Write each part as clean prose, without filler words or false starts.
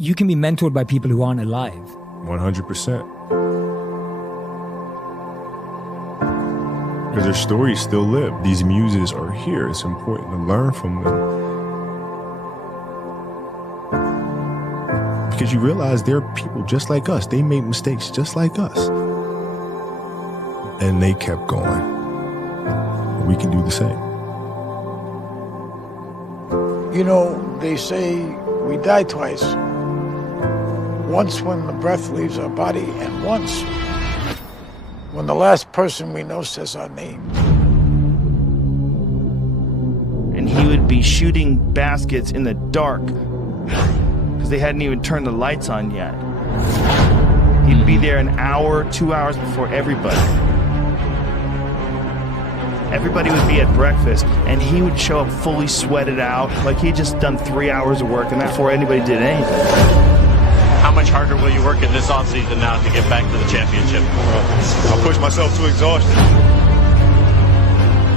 you can be mentored by people who aren't alive. 100%. Because their stories still live. These muses are here. It's important to learn from them. Because you realize they're people just like us. They made mistakes just like us. And they kept going. We can do the same. You know, they say we die twice. Once when the breath leaves our body, and once when the last person we know says our name. And he would be shooting baskets in the dark because they hadn't even turned the lights on yet. He'd be there an hour, 2 hours before everybody. Everybody would be at breakfast, and he would show up fully sweated out, like he'd just done 3 hours of work, and before anybody did anything. How much harder will you work in this offseason now to get back to the championship? I'll push myself to exhaustion.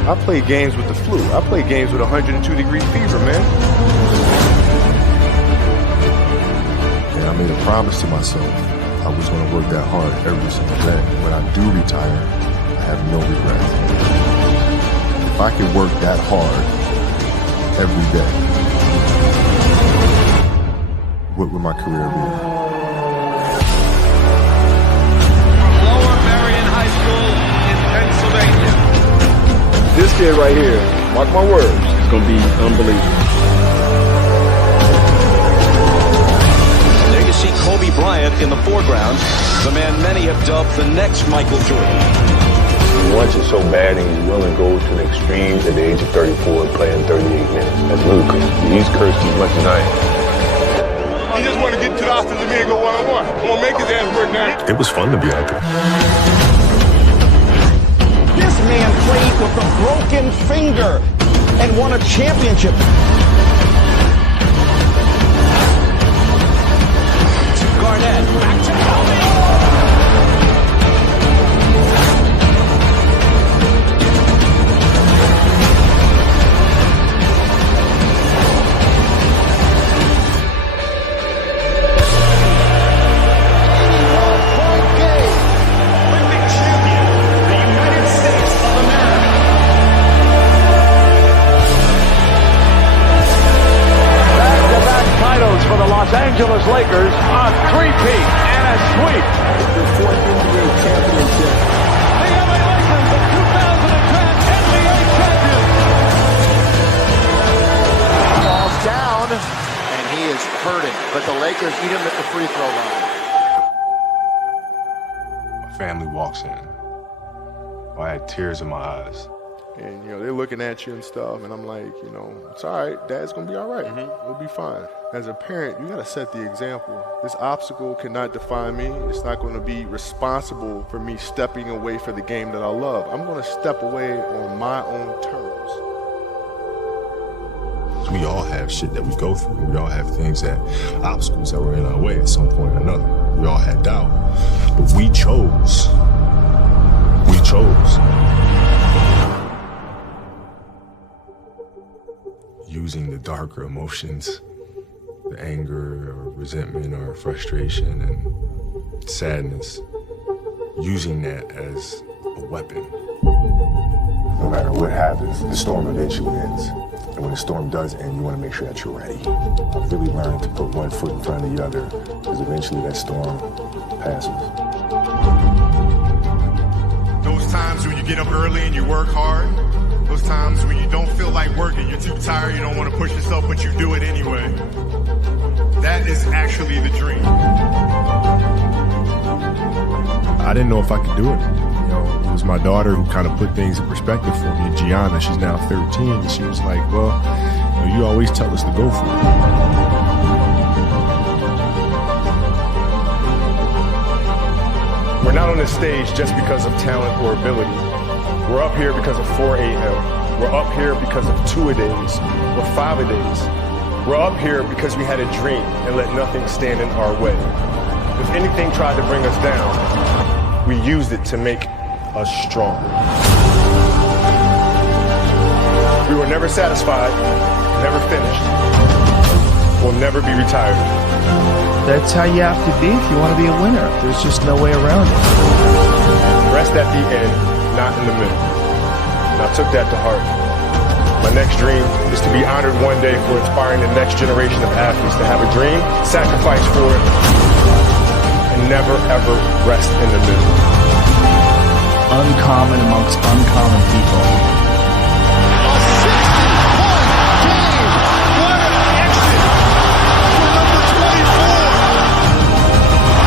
I play games with the flu. I play games with 102-degree fever, man. And I made a promise to myself I was going to work that hard every single day. When I do retire, I have no regrets. If I could work that hard every day, what would my career be? Lower Marion High School in Pennsylvania. This kid right here, mark my words, is going to be unbelievable. There you see Kobe Bryant in the foreground, the man many have dubbed the next Michael Jordan. He wants it so bad and he's willing to go to the extremes at the age of 34 playing 38 minutes. That's ludicrous. He's cursed as much as I am. He just want to get to the offensive end and go one-on-one. I'm going to make his ass work now. It was fun to be out there. This man played with a broken finger and won a championship. Garnett, back to Kobe. For the Los Angeles Lakers, a three-peat and a sweep. The fourth NBA championship. The LA Lakers, the 2010 NBA champions. Falls down, and he is hurting. But the Lakers eat him at the free throw line. My family walks in. I had tears in my eyes. And, they're looking at you and stuff, and I'm like, it's all right. Dad's going to be all right. We'll be fine. As a parent, you got to set the example. This obstacle cannot define me. It's not going to be responsible for me stepping away for the game that I love. I'm going to step away on my own terms. We all have shit that we go through. We all have obstacles that were in our way at some point or another. We all had doubt. But we chose. We chose. Using the darker emotions, the anger or resentment or frustration and sadness, using that as a weapon. No matter what happens, the storm eventually ends. And when the storm does end, you want to make sure that you're ready. I've really learned to put one foot in front of the other, because eventually that storm passes. Those times when you get up early and you work hard, those times when you don't feel like working, you're too tired, you don't want to push yourself, but you do it anyway. That is actually the dream. I didn't know if I could do it. It was my daughter who kind of put things in perspective for me. Gianna, she's now 13, and she was like, well, you always tell us to go for it. We're not on this stage just because of talent or ability. We're up here because of 4 a.m. We're up here because of 2-a-days or 5-a-days. We're up here because we had a dream and let nothing stand in our way. If anything tried to bring us down, we used it to make us stronger. We were never satisfied, never finished. We'll never be retired. That's how you have to be if you want to be a winner. There's just no way around it. Rest at the end, not in the middle. And I took that to heart. My next dream is to be honored one day for inspiring the next generation of athletes to have a dream, sacrifice for it, and never ever rest in the middle. Uncommon amongst uncommon people. A 60-point game. What an exit for number 24.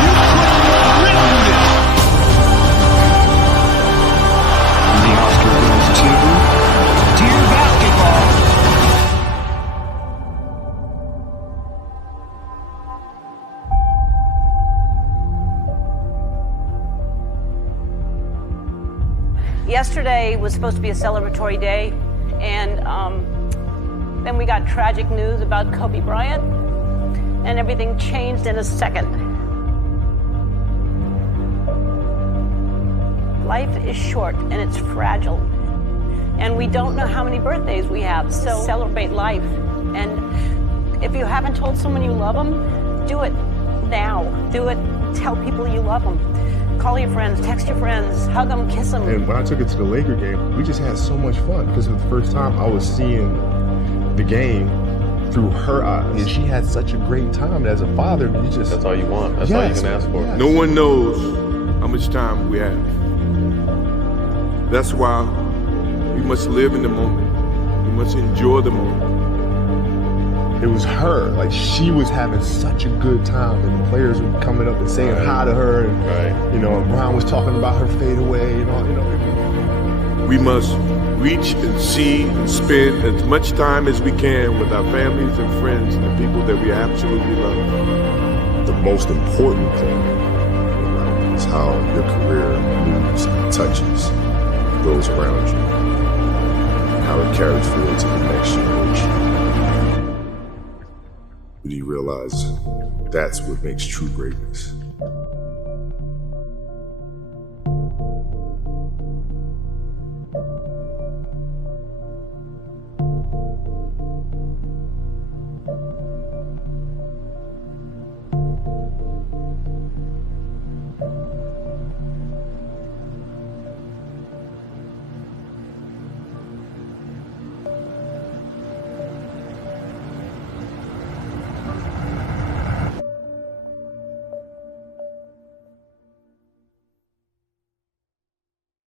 You couldn't have written this. The Oscar goes to Dear Basketball. Yesterday was supposed to be a celebratory day, and then we got tragic news about Kobe Bryant, and everything changed in a second. Life is short and it's fragile, and we don't know how many birthdays we have, so celebrate life. And if you haven't told someone you love them, do it now. Do it. Tell people you love them. Call your friends, text your friends, hug them, kiss them. And when I took it to the Laker game, we just had so much fun because for the first time I was seeing the game through her eyes. And she had such a great time. As a father, you just... That's all you want. That's all you can ask for. Yes. No one knows how much time we have. That's why we must live in the moment. We must enjoy the moment. It was her. Like, she was having such a good time, and the players were coming up and saying hi to her, and you know, and Bryant was talking about her fadeaway and all. You know, we must reach and see and spend as much time as we can with our families and friends and the people that we absolutely love. The most important thing in life is how your career moves and touches those around you, and how it carries forward to the next generation. Do you realize that's what makes true greatness?